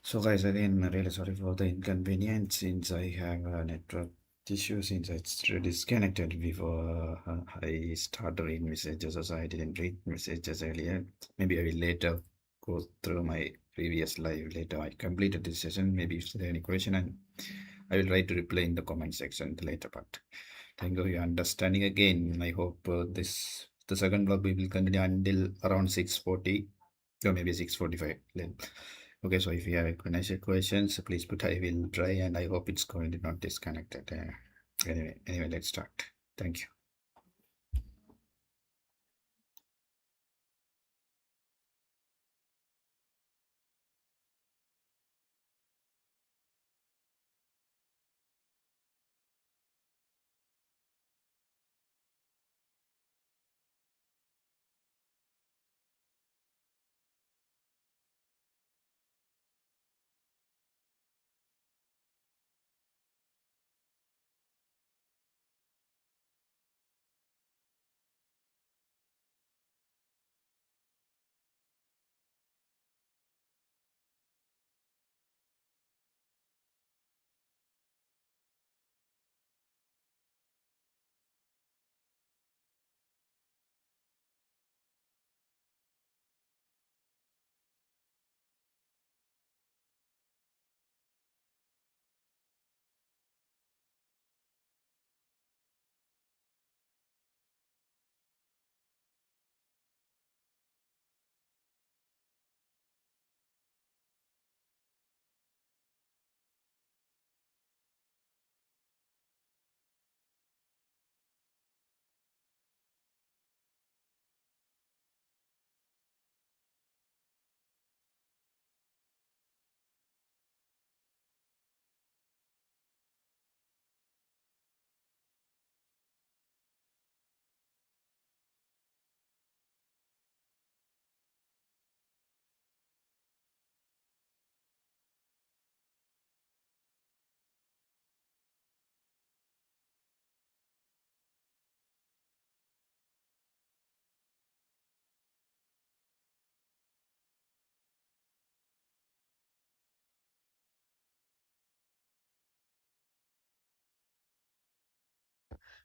So guys, again, really sorry for the inconvenience since I have a network issue since it's disconnected before I started reading messages, as I didn't read messages earlier. Maybe I will later go through my previous live later. I completed this session. Maybe if there any question, and I will try to reply in the comment section later. But thank you for your understanding again. I hope the second vlog we will continue until around 6:40 or maybe 6:45. Okay, so if you have any questions, please put. I will try, and I hope it's going to not disconnected. Anyway, let's start. Thank you.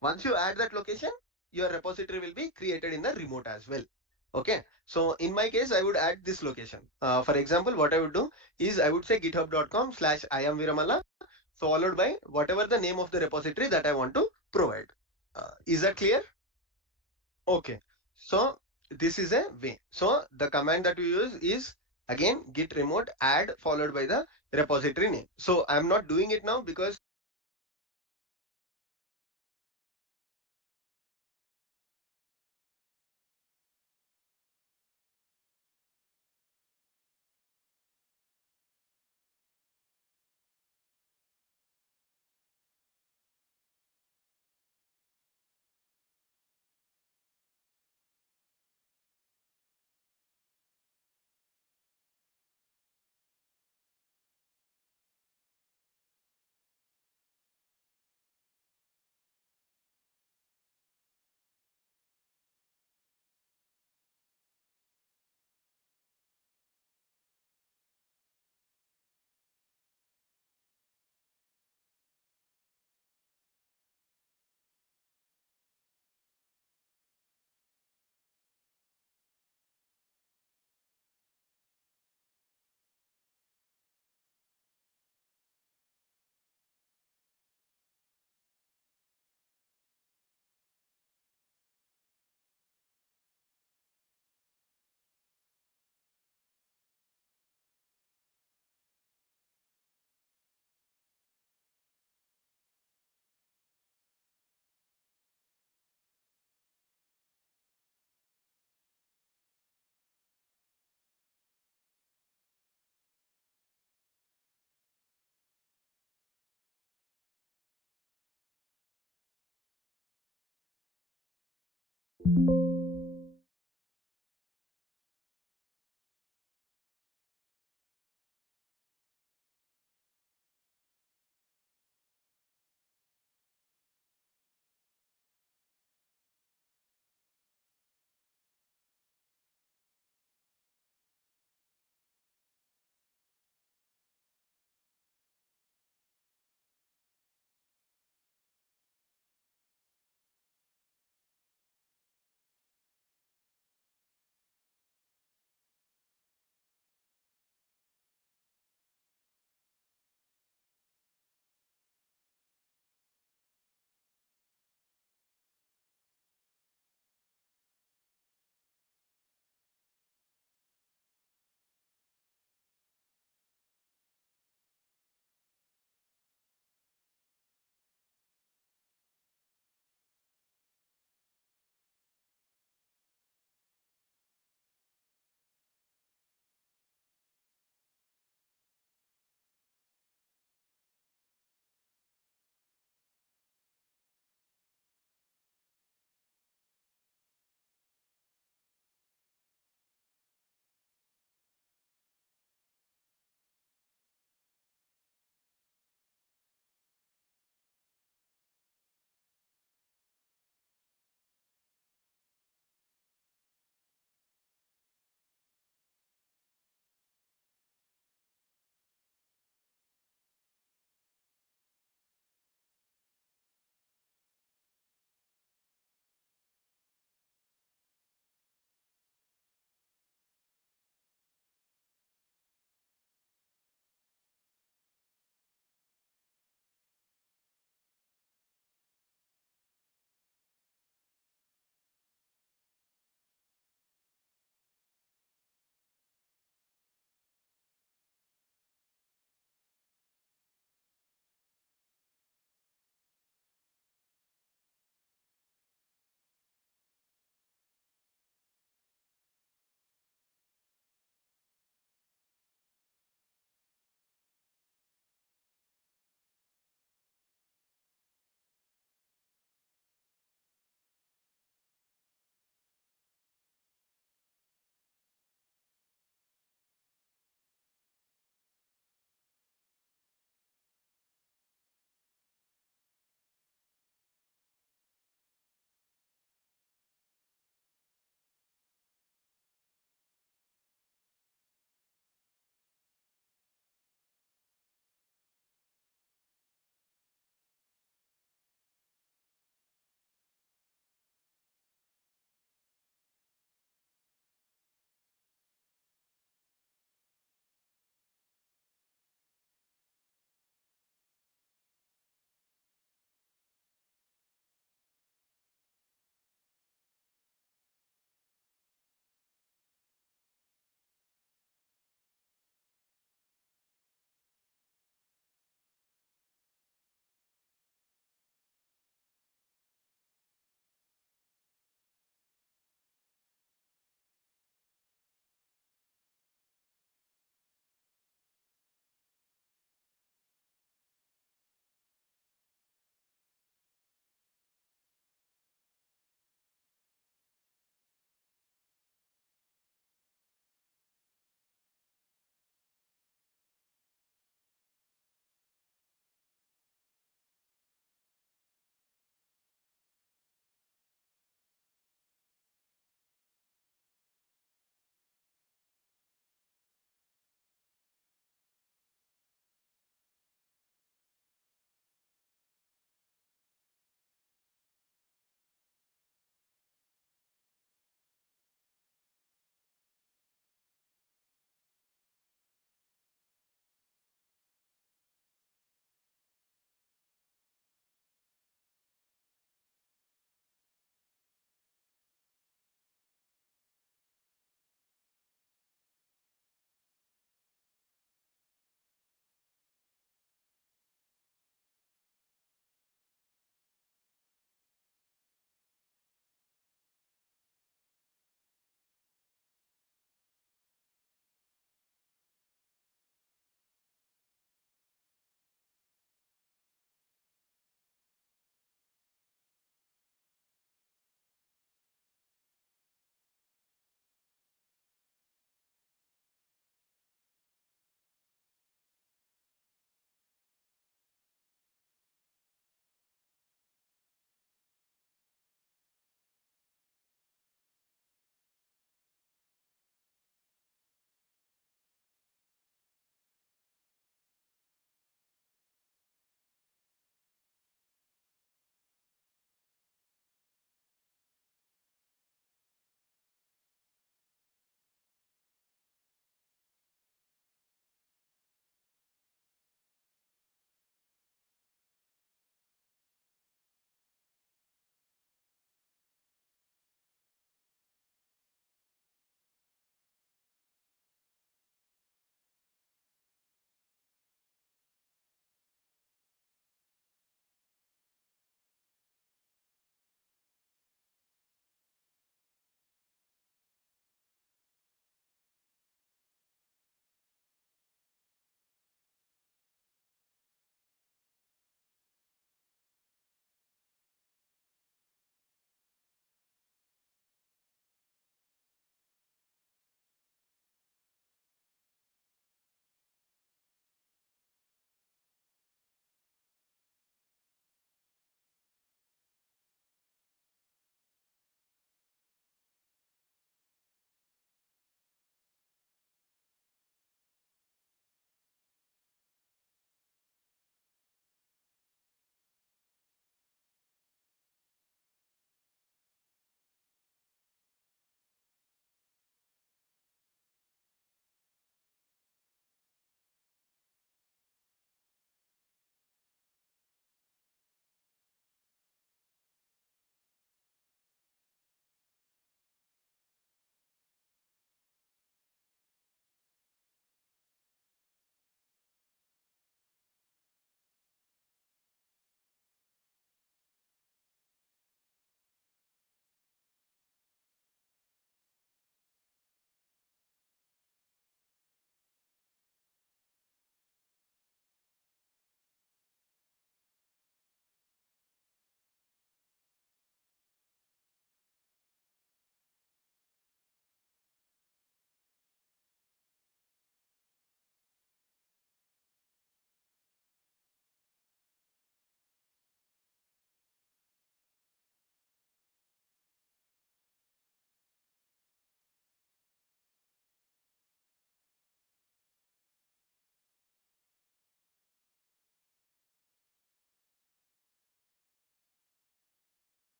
Once you add that location, your repository will be created in the remote as well. Okay. So in my case, I would add this location. For example, what I would do is I would say github.com/iamviramala followed by whatever the name of the repository that I want to provide. Is that clear? Okay. So this is a way. So the command that we use is again git remote add followed by the repository name. So I'm not doing it now because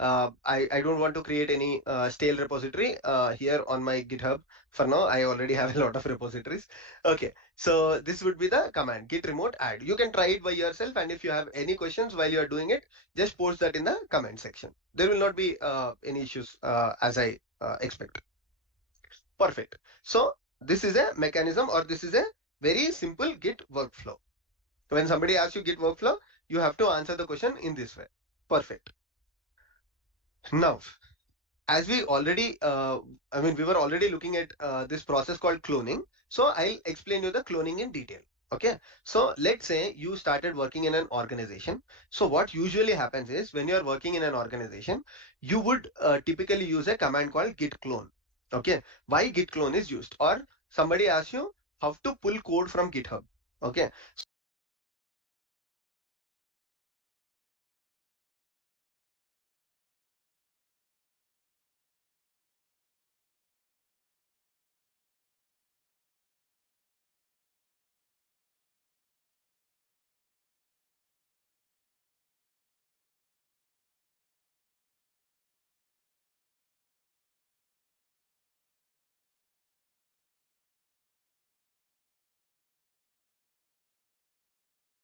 I don't want to create any stale repository here on my GitHub. For now, I already have a lot of repositories. Okay, so this would be the command git remote add. You can try it by yourself, and if you have any questions while you are doing it, just post that in the comment section. There will not be any issues as I expect. Perfect. So this is a mechanism, or this is a very simple Git workflow. When somebody asks you Git workflow, you have to answer the question in this way. Perfect. Now, as we already, we were already looking at this process called cloning. So I'll explain you the cloning in detail. Okay. So let's say you started working in an organization. So what usually happens is when you're working in an organization, you would typically use a command called git clone. Okay. Why git clone is used? Or somebody asks you how to pull code from GitHub. Okay.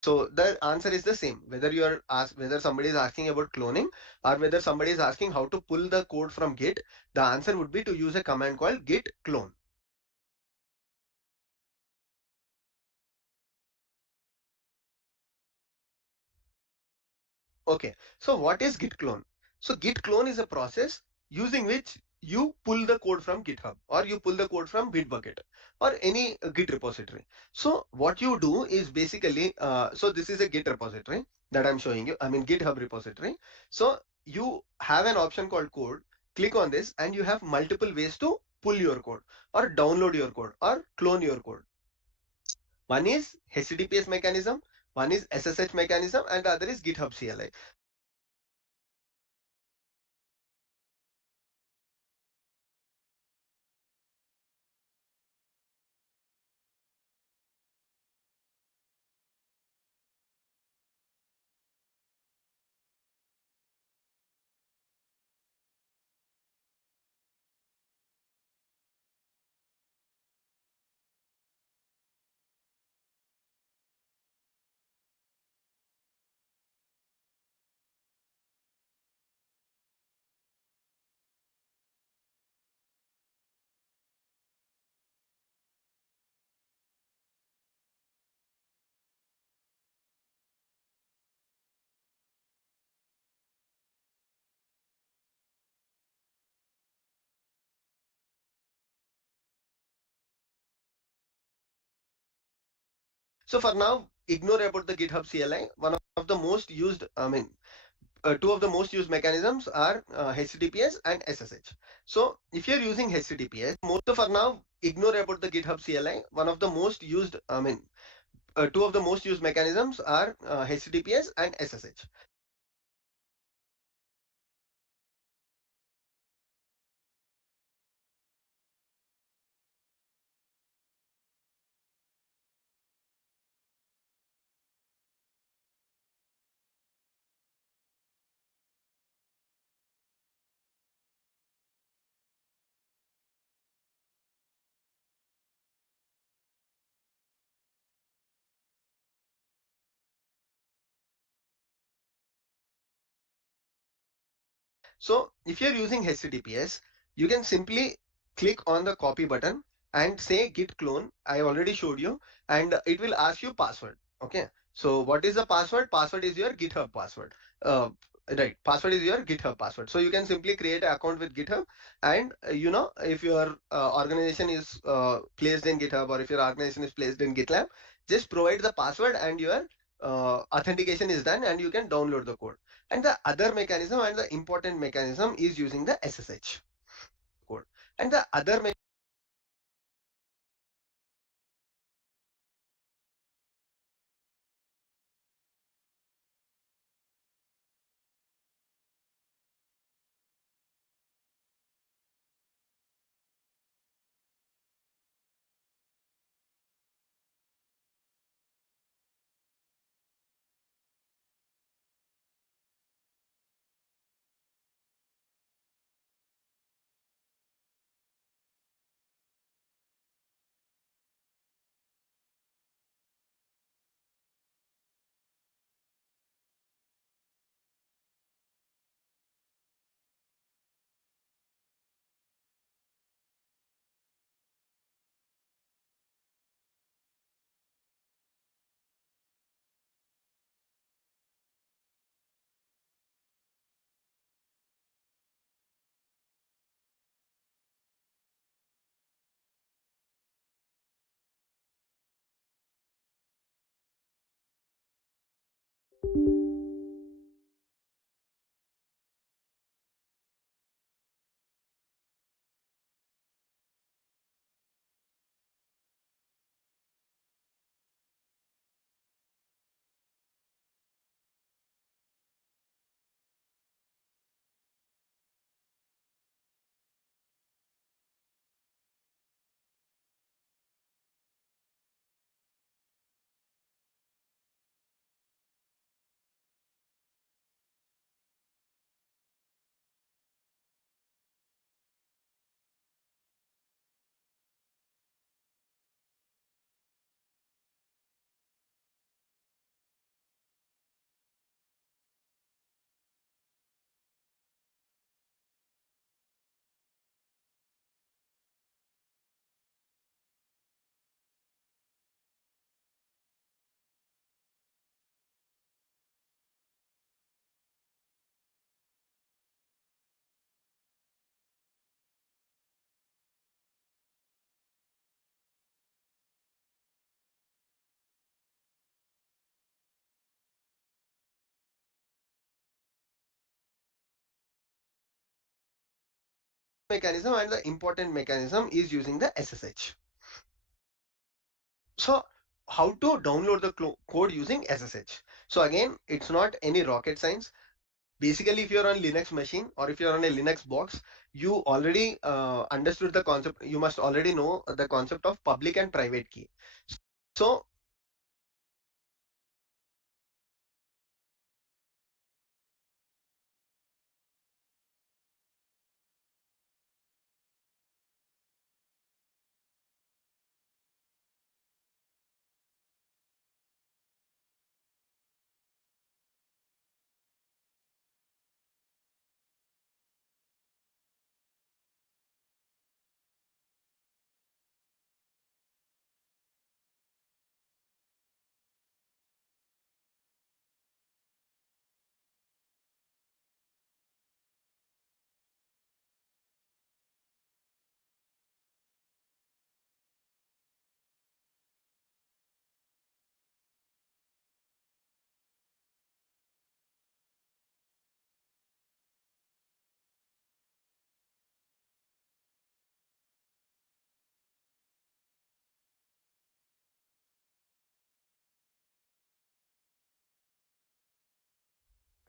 So the answer is the same, whether you are asked, whether somebody is asking about cloning or whether somebody is asking how to pull the code from Git, the answer would be to use a command called git clone. Okay, so what is git clone? So git clone is a process using which you pull the code from GitHub or you pull the code from Bitbucket or any Git repository. So what you do is basically, so this is a Git repository that I'm showing you, GitHub repository. So you have an option called code, click on this and you have multiple ways to pull your code or download your code or clone your code. One is HTTPS mechanism, one is SSH mechanism, and the other is GitHub CLI. So for now, ignore about the GitHub CLI. One of the most used, two of the most used mechanisms are HTTPS and SSH. So if you're using HTTPS, most for now, ignore about the GitHub CLI. One of the most used, two of the most used mechanisms are HTTPS and SSH. So if you're using HTTPS, you can simply click on the copy button and say git clone. I already showed you, and it will ask you password. Okay. So what is the password? Password is your GitHub password. Uh, right. Password is your GitHub password. So you can simply create an account with GitHub, and if your organization is placed in GitHub or if your organization is placed in GitLab, just provide the password and your authentication is done, and you can download the code. And the other mechanism and the important mechanism is using the SSH code. And the other Mechanism, and the important mechanism is using the SSH. So how to download the code using SSH? So again, it's not any rocket science. Basically, if you're on Linux machine or if you're on a Linux box, you already understood the concept. You must already know the concept of public and private key. So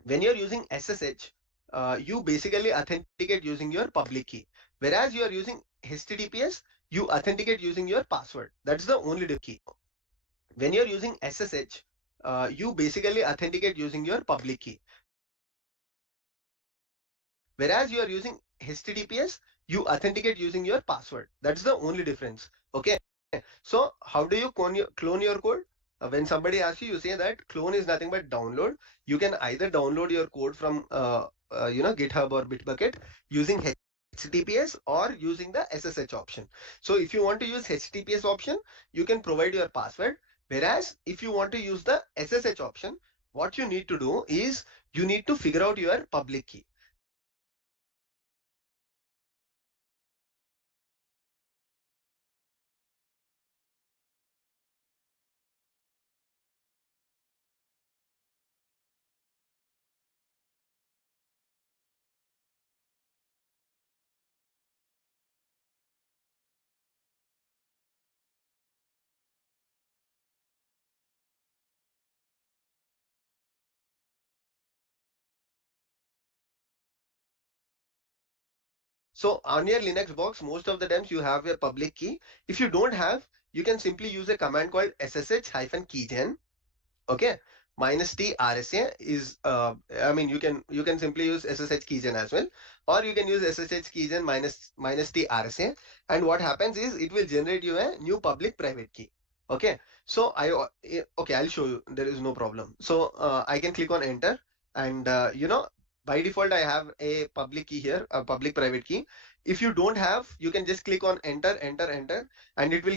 when you're using SSH, you basically authenticate using your public key. Whereas you are using HTTPS, you authenticate using your password. That's the only key. When you're using SSH, you basically authenticate using your public key. Whereas you are using HTTPS, you authenticate using your password. That's the only difference. Okay. So how do you clone your code? When somebody asks you, you say that clone is nothing but download. You can either download your code from GitHub or Bitbucket using HTTPS or using the SSH option. So if you want to use HTTPS option, you can provide your password. Whereas if you want to use the SSH option, what you need to do is you need to figure out your public key. So on your Linux box, most of the times you have your public key. If you don't have, you can simply use a command called ssh-keygen. Okay, minus t rsa is I mean you can simply use ssh keygen as well, or you can use ssh keygen minus t rsa, and what happens is it will generate you a new public private key. Okay, so okay, I'll show you. There is no problem. So I can click on enter, and by default I have a public key here, a public private key. If you don't have, you can just click on enter, and it will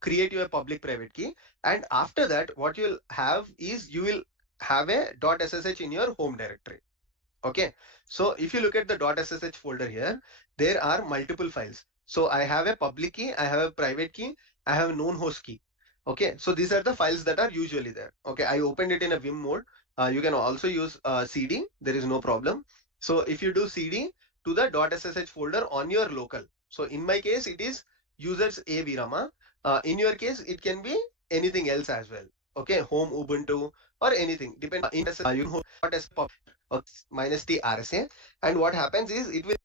create you a public private key. And after that, what you'll have is you will have a .ssh in your home directory. Okay. So if you look at the .ssh folder here, there are multiple files. So I have a public key, I have a private key, I have a known host key. Okay. So these are the files that are usually there. Okay. I opened it in a Vim mode. You can also use cd, there is no problem. So if you do cd to the .ssh folder on your local, so in my case it is users a virama. In your case it can be anything else as well. Okay, home ubuntu or anything depend you know what as pop minus the rsa, and what happens is it will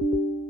Will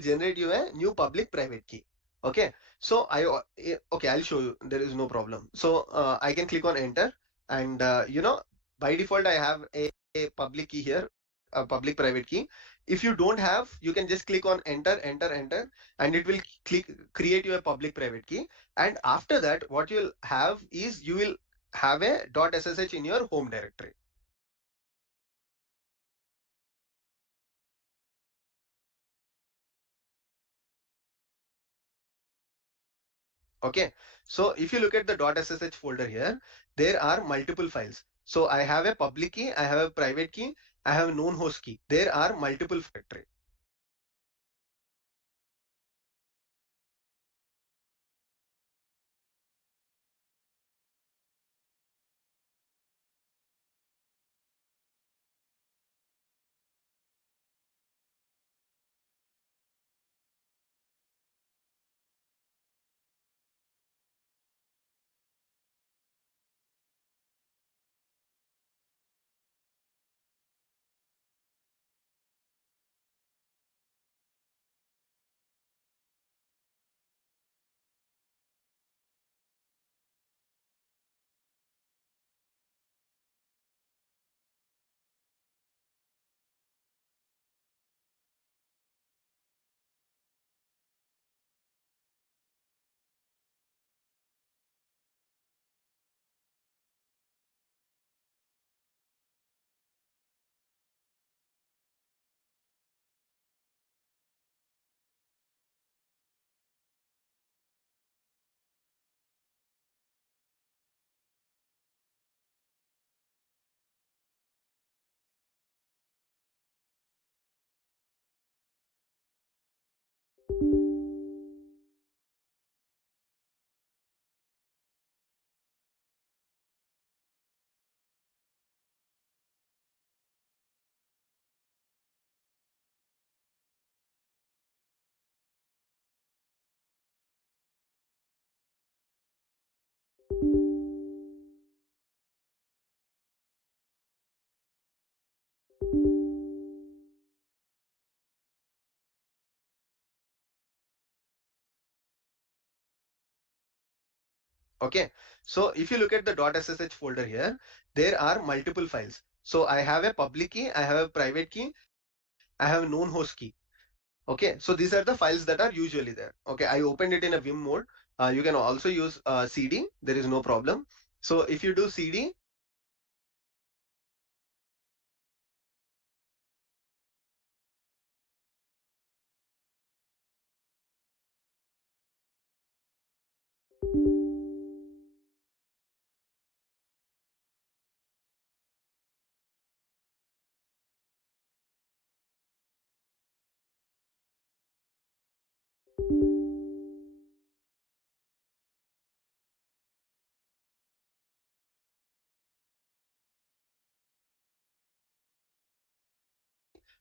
generate you a new public private key. Okay, so okay, I'll show you. There is no problem. So I can click on enter, and by default I have a public key here, a public private key. If you don't have, you can just click on enter, and it will click create you a public private key. And after that, what you'll have is you will have a .ssh in your home directory. Okay, so if you look at the .ssh folder here, there are multiple files. So I have a public key, I have a private key, I have a known host key. There are multiple factory. Okay, so if you look at the .ssh folder here, there are multiple files. So I have a public key, I have a private key, I have a known host key. Okay, so these are the files that are usually there. Okay, I opened it in a Vim mode. You can also use CD, there is no problem. So if you do CD,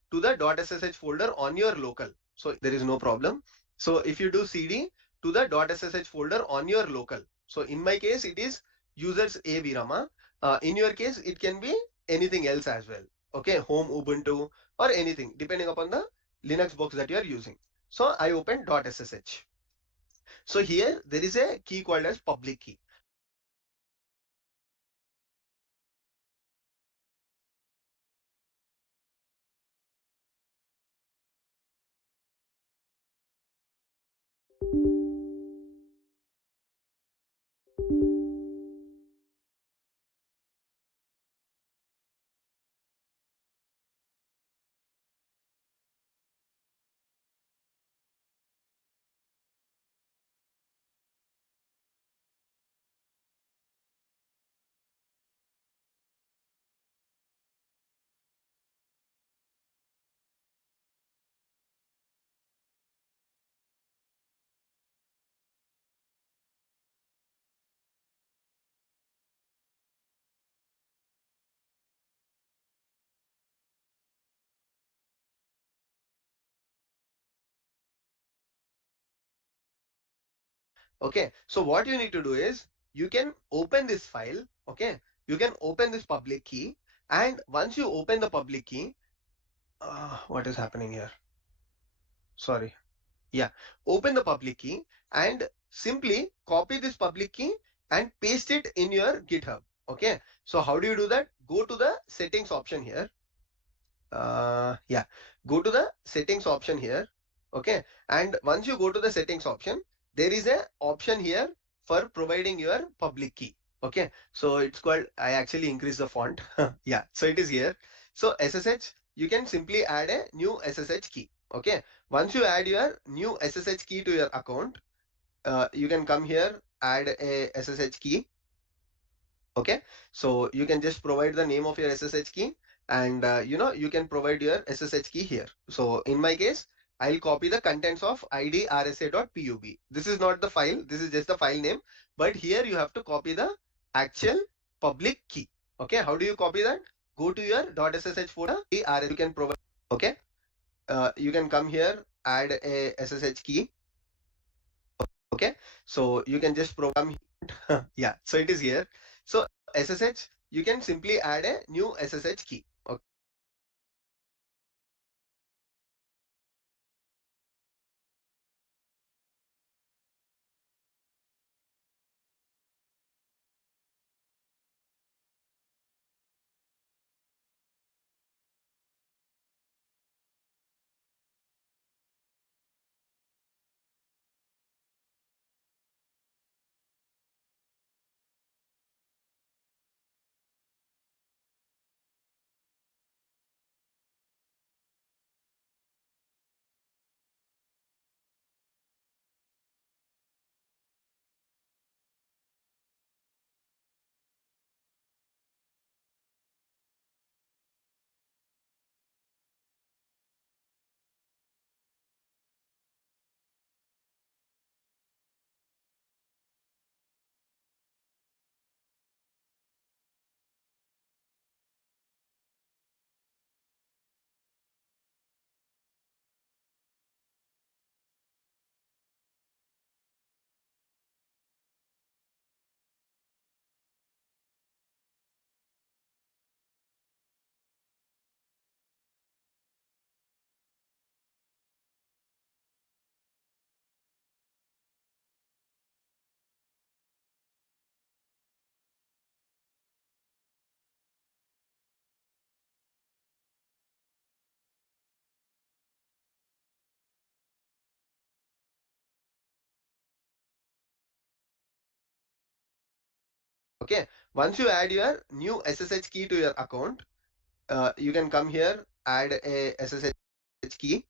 to the .ssh folder on your local. So there is no problem. So if you do CD to the .ssh folder on your local. So in my case, it is users A Virama. In your case, it can be anything else as well. Okay, home Ubuntu or anything depending upon the Linux box that you are using. So I open .ssh. So here there is a key called as public key. Okay, so what you need to do is you can open this file. Okay, you can open this public key, and once you open the public key, what is happening here? Sorry. Yeah, open the public key and simply copy this public key and paste it in your GitHub. Okay, so how do you do that? Go to the settings option here. Yeah, go to the settings option here. Okay, and once you go to the settings option, there is a option here for providing your public key. Okay, so it's called, I actually increase the font. Yeah, so it is here. So SSH, you can simply add a new SSH key. Okay, once you add your new SSH key to your account, you can come here, add a SSH key. Okay, so you can just provide the name of your SSH key, and you can provide your SSH key here. So in my case, I'll copy the contents of idrsa.pub. This is not the file, this is just the file name, but here you have to copy the actual public key. Okay, how do you copy that? Go to your .ssh folder, you can provide. Okay, you can come here, add a SSH key. Okay, so you can just program. Yeah, so it is here. So SSH, you can simply add a new SSH key. Okay. Okay, once you add your new SSH key to your account, you can come here, add a SSH key.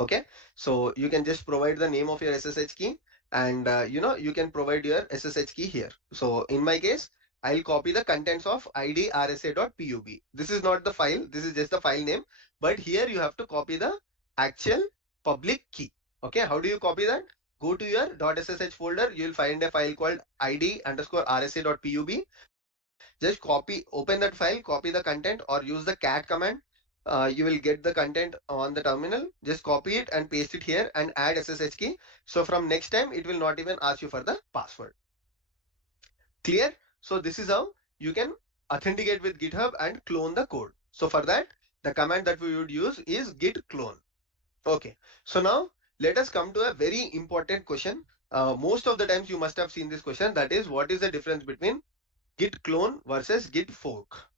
Okay, so you can just provide the name of your SSH key, and you can provide your SSH key here. So in my case, I'll copy the contents of idrsa.pub. This is not the file, this is just the file name, but here you have to copy the actual public key. Okay, how do you copy that? Go to your .ssh folder, you will find a file called id_rsa.pub. Just copy, open that file, copy the content, or use the cat command. You will get the content on the terminal. Just copy it and paste it here and add SSH key. So from next time, it will not even ask you for the password. Clear? So this is how you can authenticate with GitHub and clone the code. So for that, the command that we would use is git clone. Okay. So now let us come to a very important question. Most of the times you must have seen this question. That is, what is the difference between git clone versus git fork?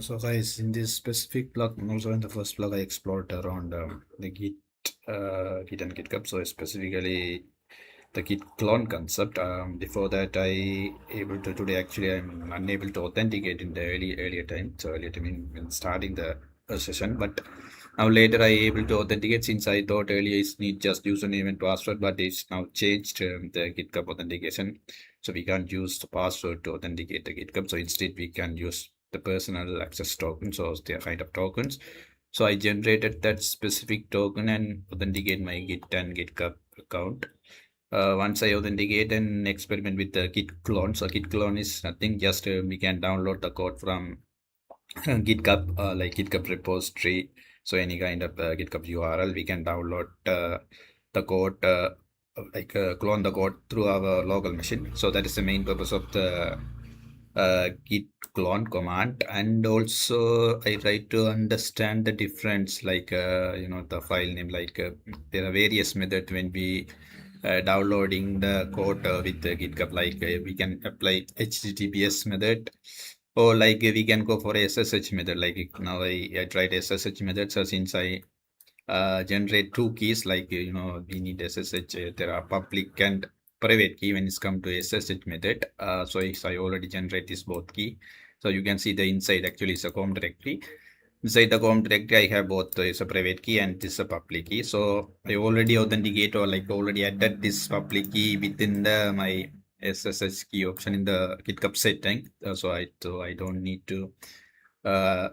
So guys, in this specific blog, and also in the first blog, I explored around the Git and GitHub. So specifically the Git clone concept. Before that, I able to today actually I'm unable to authenticate in the earlier time. So earlier time in starting the session, but now later I able to authenticate since I thought earlier it's need just username and password, but it's now changed the GitHub authentication. So we can't use the password to authenticate the GitHub. So instead we can use the personal access tokens or their kind of tokens. So I generated that specific token and authenticate my Git and GitHub account. Once I authenticate and experiment with the git clone. So git clone is nothing, just we can download the code from GitHub, like GitHub repository. So any kind of GitHub URL, we can download the code, clone the code through our local machine. So that is the main purpose of the git clone command. And also I try to understand the difference, like the file name, like there are various methods when we downloading the code with the GitHub, like we can apply HTTPS method, or like we can go for SSH method. Like now I tried SSH method. So since I generate two keys, like we need SSH, there are public and private key when it's come to SSH method. So I already generate this both key. So you can see the inside actually is a COM directory. Inside the COM directory, I have both is a private key and this is a public key. So I already authenticate or like already added this public key within the my SSH key option in the GitHub setting. So I don't need to uh,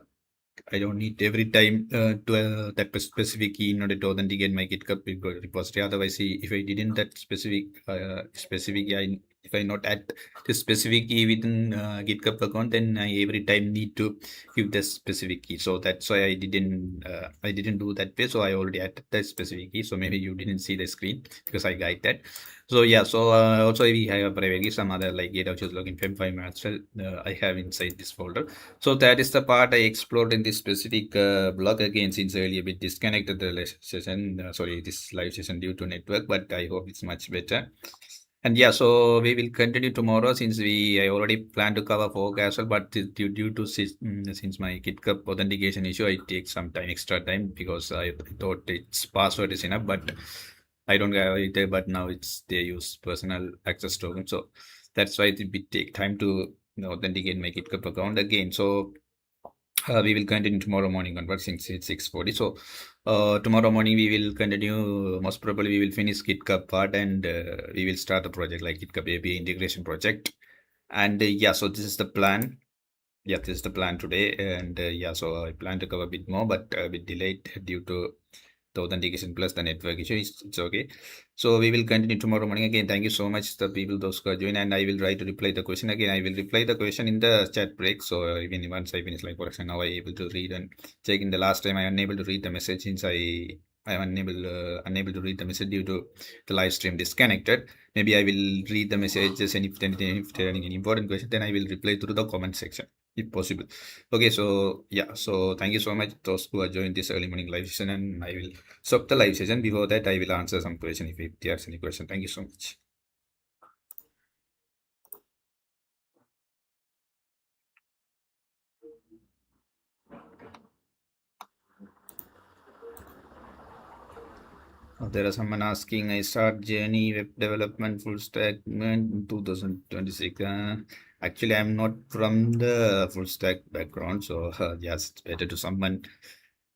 I don't need every time to that specific key in order to authenticate my GitHub repository. Otherwise, if I didn't that specific key, if I not add this specific key within GitHub account, then I every time need to give the specific key. So that's why I didn't do that way. So I already added that specific key. So maybe you didn't see the screen because I guide that. So yeah, so also we have a private key, some other like data which is login file as well. I have inside this folder. So that is the part I explored in this specific blog. Again, since earlier a bit disconnected the session, this live session due to network, but I hope it's much better. And yeah, so we will continue tomorrow since I already planned to cover fork as well, but due to since my GitHub authentication issue, it takes some time, extra time, because I thought its password is enough, but I don't have it there, but now they use personal access token. So that's why it will take time to authenticate my GitHub account again. So we will continue tomorrow morning onwards since it's 6:40. So tomorrow morning we will continue. Most probably we will finish GitHub part and we will start the project like GitHub API integration project. And yeah, so this is the plan. Yeah, this is the plan today. And yeah, so I plan to cover a bit more, but a bit delayed due to the authentication plus the network issue. It's okay. So we will continue tomorrow morning again. Thank you so much, the people those who are joined, and I will try to reply the question again. I will reply the question in the chat break. So even once I finish, like for example, now I able to read and check. In the last time I unable to read the message since I am unable to read the message due to the live stream disconnected. Maybe I will read the messages, and if there any important question, then I will reply through the comment section. if possible. Okay, so yeah, so thank you so much those who are joined this early morning live session, and I will stop the live session. Before that, I will answer some question if there's any question. Thank you so much. There are someone asking, I start journey web development full stack in 2026. Actually, I'm not from the full stack background, so yes, it's better to someone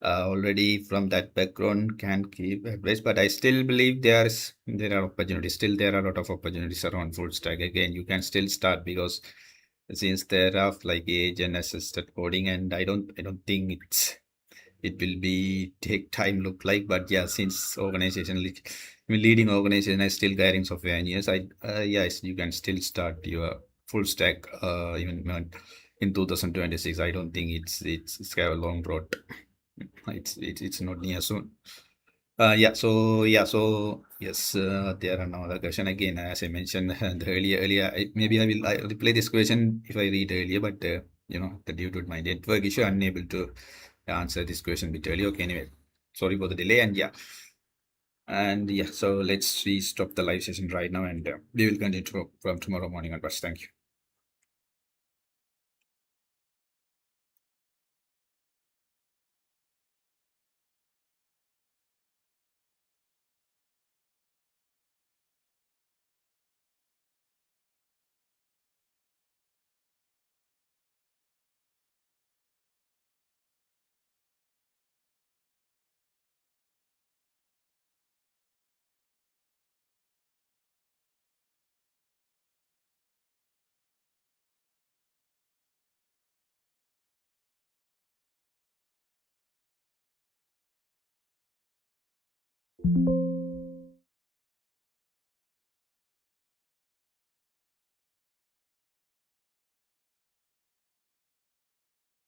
already from that background can keep advice. But I still believe there are opportunities. Still, there are a lot of opportunities around full stack. Again, you can still start because since there are like agent assisted coding, and I don't think it will be take time look like, but yeah, since leading organization is still guiding software engineers, yes, you can still start your full stack even in 2026. I don't think it's got a long road. It's not near soon. So yes, there are no other question again. As I mentioned the earlier, maybe I replay this question if I read earlier, but due to my network issue, I'm unable to answer this question bit earlier. Okay, anyway, sorry for the delay, and so let's stop the live session right now, and we will continue from tomorrow morning onwards. Thank you.